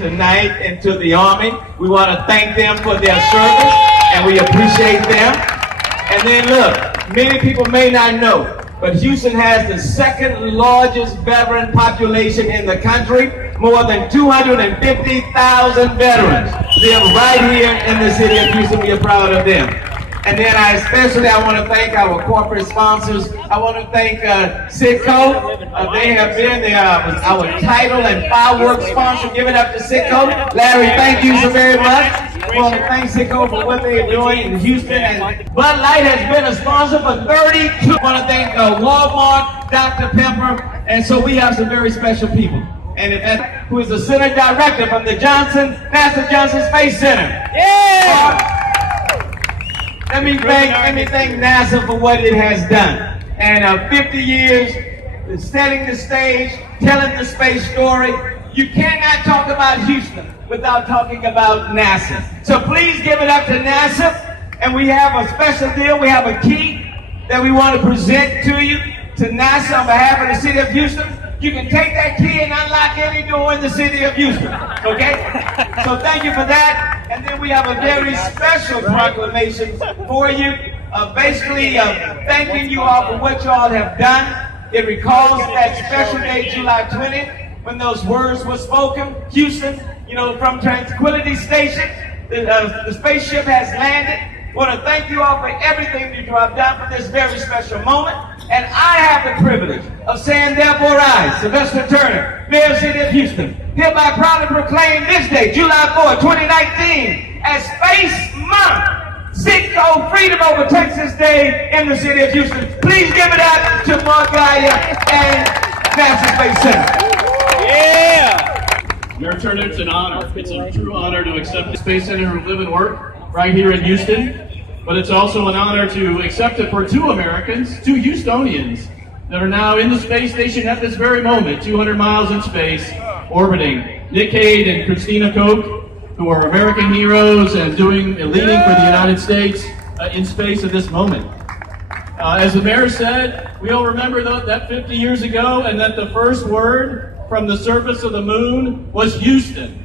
tonight into the Army. We want to thank them for their service, and we appreciate them. And then look, many people may not know, but Houston has the second largest veteran population in the country. More than 250,000 veterans live right here in the city of Houston. We are proud of them. And then I want to thank our corporate sponsors. I want to thank Citco. They have been our title and fireworks sponsor. Give it up to Citco. Larry, thank you so very much. I want to thank Citco for what they are doing in Houston. And Bud Light has been a sponsor for 32. I want to thank Walmart, Dr. Pepper. And so we have some very special people. And who is the center director from the NASA Johnson Space Center. Yeah! Let me thank NASA for what it has done. And 50 years, setting the stage, telling the space story. You cannot talk about Houston without talking about NASA. So please give it up to NASA. And we have a special deal. We have a key that we want to present to you, to NASA on behalf of the city of Houston. You can take that key and unlock any door in the city of Houston, okay? So thank you for that. And then we have a very special proclamation for you, basically thanking you all for what you all have done. It recalls that special day, July 20th, when those words were spoken. Houston, from Tranquility Station, the spaceship has landed. I want to thank you all for everything that you have done for this very special moment. And I have the privilege of saying, therefore I, Sylvester Turner, Mayor of the City of Houston, hereby proudly proclaim this day, July 4, 2019, as Space Month, Citco Freedom Over Texas Day in the City of Houston. Please give it up to Mark Gaia and NASA Space Center. Yeah! Mayor Turner, it's an honor. It's a true honor to accept the Space Center who live and work right here in Houston. But it's also an honor to accept it for two Americans, two Houstonians, that are now in the space station at this very moment, 200 miles in space, orbiting. Nick Cade and Christina Koch, who are American heroes and leading for the United States in space at this moment. As the mayor said, we all remember that 50 years ago, and that the first word from the surface of the moon was Houston.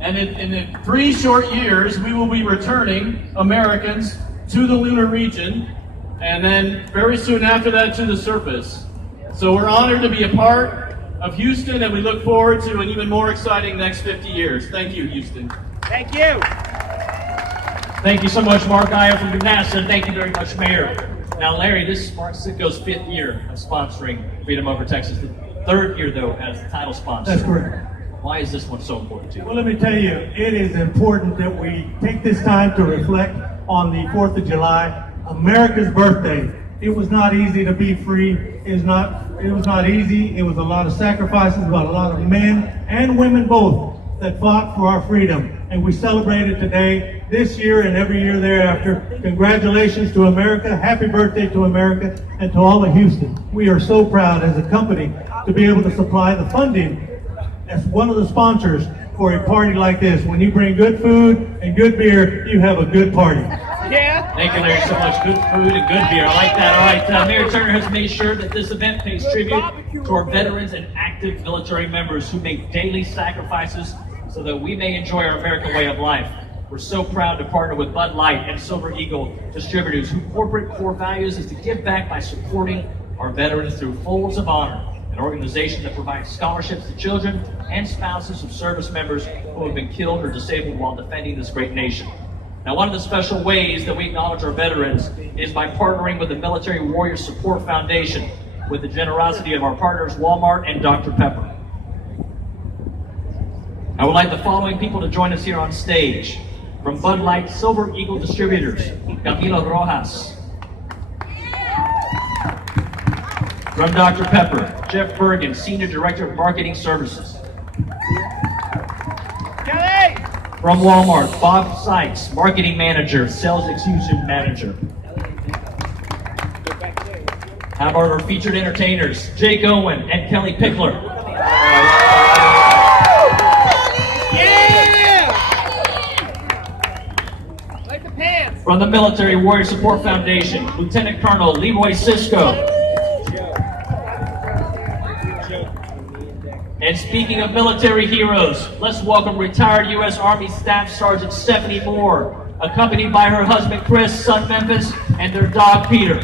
And in 3 short years, we will be returning Americans to the lunar region, and then very soon after that to the surface. So we're honored to be a part of Houston, and we look forward to an even more exciting next 50 years. Thank you, Houston. Thank you. Thank you so much, Mark Iyer from NASA, and thank you very much, Mayor. Now, Larry, this marks Citco's 5th year of sponsoring Freedom Over Texas, the 3rd year, though, as the title sponsor. That's correct. Why is this one so important to you? Well, let me tell you, it is important that we take this time to reflect on the 4th of July, America's birthday. It was not easy to be free. It was not easy. It was a lot of sacrifices, but a lot of men and women both that fought for our freedom. And we celebrate it today, this year and every year thereafter. Congratulations to America. Happy birthday to America and to all of Houston. We are so proud as a company to be able to supply the funding as one of the sponsors for a party like this. When you bring good food and good beer, you have a good party. Yeah. Thank you, Larry, so much. Good food and good beer. I like that. All right, Mayor Turner has made sure that this event pays tribute to our veterans and active military members who make daily sacrifices so that we may enjoy our American way of life. We're so proud to partner with Bud Light and Silver Eagle distributors, whose corporate core values is to give back by supporting our veterans through Folds of Honor, an organization that provides scholarships to children and spouses of service members who have been killed or disabled while defending this great nation. Now, one of the special ways that we acknowledge our veterans is by partnering with the Military Warrior Support Foundation with the generosity of our partners Walmart and Dr. Pepper. I would like the following people to join us here on stage. From Bud Light Silver Eagle Distributors, Camilo Rojas. From Dr. Pepper, Jeff Bergen, Senior Director of Marketing Services. From Walmart, Bob Sykes, Marketing Manager, Sales Execution Manager. How about our featured entertainers, Jake Owen and Kelly Pickler. From the Military Warrior Support Foundation, Lieutenant Colonel Leroy Sisko. And speaking of military heroes, let's welcome retired U.S. Army Staff Sergeant Stephanie Moore, accompanied by her husband Chris, son Memphis, and their dog Peter.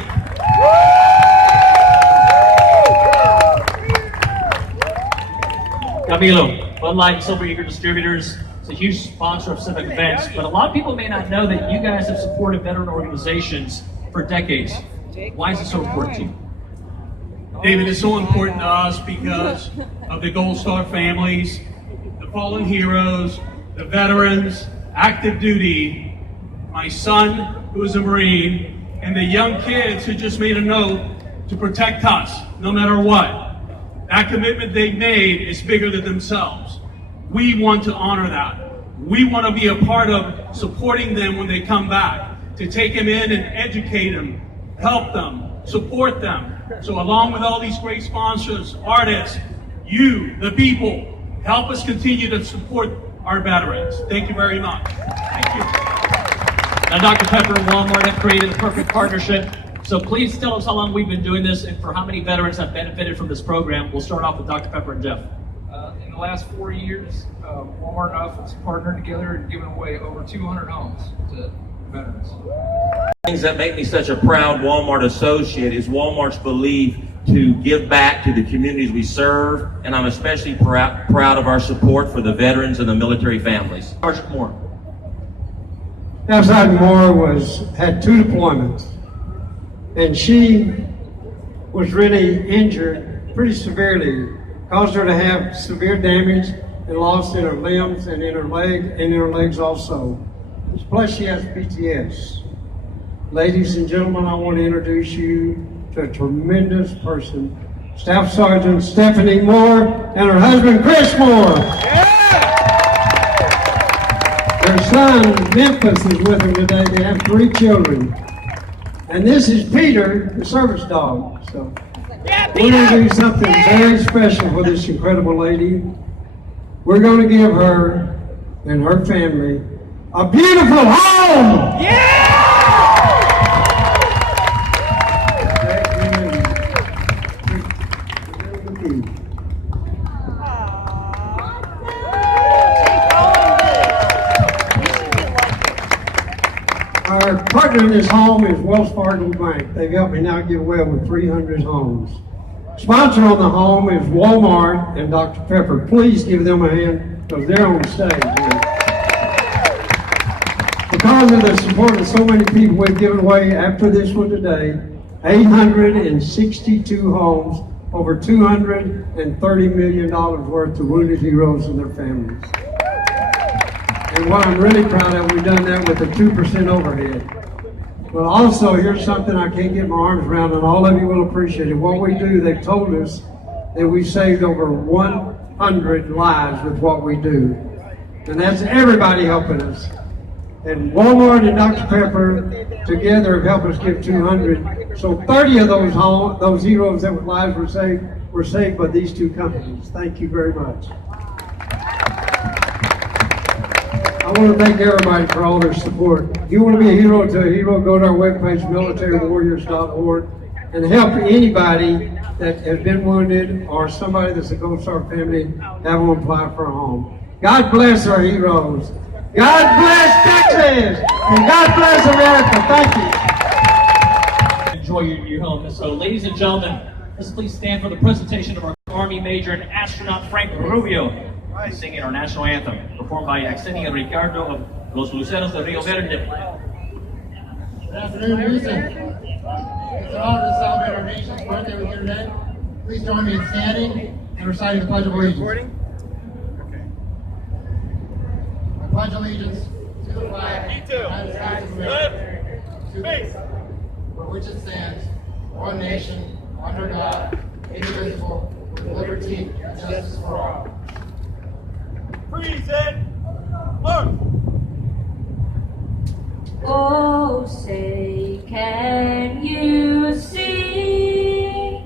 Camilo, Bud Light and Silver Eagle Distributors is a huge sponsor of civic events, but a lot of people may not know that you guys have supported veteran organizations for decades. Why is it so important to you? David, it's so important to us because of the Gold Star families, the fallen heroes, the veterans, active duty, my son, who is a Marine, and the young kids who just made an oath to protect us, no matter what. That commitment they made is bigger than themselves. We want to honor that. We want to be a part of supporting them when they come back, to take them in and educate them, help them, support them. So along with all these great sponsors, artists, you, the people, help us continue to support our veterans. Thank you very much. Thank you. Now, Dr. Pepper and Walmart have created a perfect partnership. So please tell us how long we've been doing this and for how many veterans have benefited from this program. We'll start off with Dr. Pepper and Jeff. In the last 4 years, Walmart and us have partnered together and given away over 200 homes to veterans. Things that make me such a proud Walmart associate is Walmart's belief to give back to the communities we serve, and I'm especially proud of our support for the veterans and the military families. Sergeant Moore. Now, Sergeant Moore had 2 deployments, and she was really injured pretty severely, caused her to have severe damage and loss in her limbs and in her legs also. Plus, she has PTS. Ladies and gentlemen, I want to introduce you to a tremendous person, Staff Sergeant Stephanie Moore and her husband Chris Moore. Their son Memphis is with them today. They have 3 children. And this is Peter, the service dog. So we're going to do something very special for this incredible lady. We're going to give her and her family a beautiful home! Yeah! Our partner in this home is Wells Fargo Bank. They've helped me now give away over 300 homes. Sponsor on the home is Walmart and Dr. Pepper. Please give them a hand because they're on stage here. Because of the support of so many people, we've given away after this one today 862 homes, over $230 million worth to wounded heroes and their families. And what I'm really proud of, we've done that with a 2% overhead. But also, here's something I can't get my arms around, and all of you will appreciate it. What we do, they've told us that we've saved over 100 lives with what we do. And that's everybody helping us. And Walmart and Dr. Pepper together have helped us give 200. So 30 of those heroes that lives were saved by these 2 companies. Thank you very much. I want to thank everybody for all their support. If you want to be a hero to a hero, go to our webpage, militarywarriors.org, and help anybody that has been wounded or somebody that's a Gold Star family have them apply for a home. God bless our heroes. God bless Texas, and God bless America. Thank you. Enjoy your home. So, ladies and gentlemen, let's please stand for the presentation of our Army Major and Astronaut Frank Rubio, singing our national anthem, performed by Yesenia Ricardo of Los Luceros de Rio Verde. Good afternoon, Houston. It's an honor to celebrate our nation's birthday with you today. Please join me in standing and reciting the Pledge of Allegiance. I pledge allegiance to the flag of the United States of America, to the republic for which it stands, one nation, under God, indivisible, with liberty and justice for all. Oh, say, can you see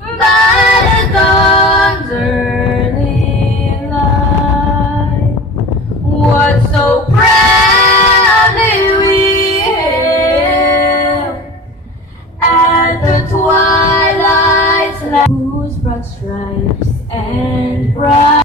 by the dawn's early light what so proudly we hailed at the twilight's light, whose broad stripes and bright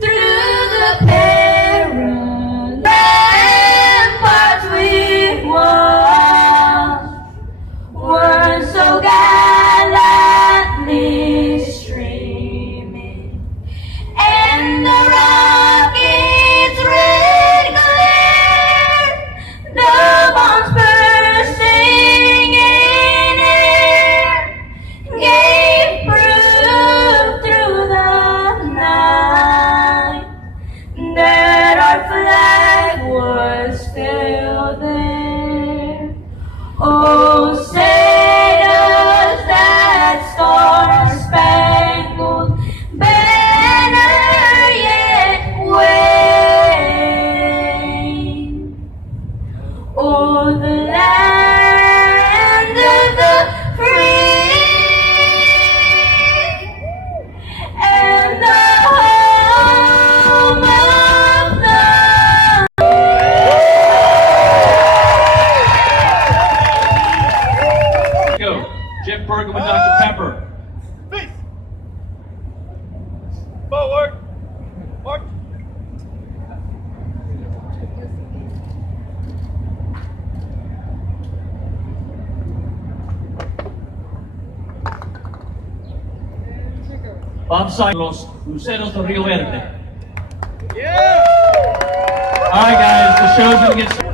Bobside Los Luceros de Rio Verde. All right, guys, the show's gonna get started.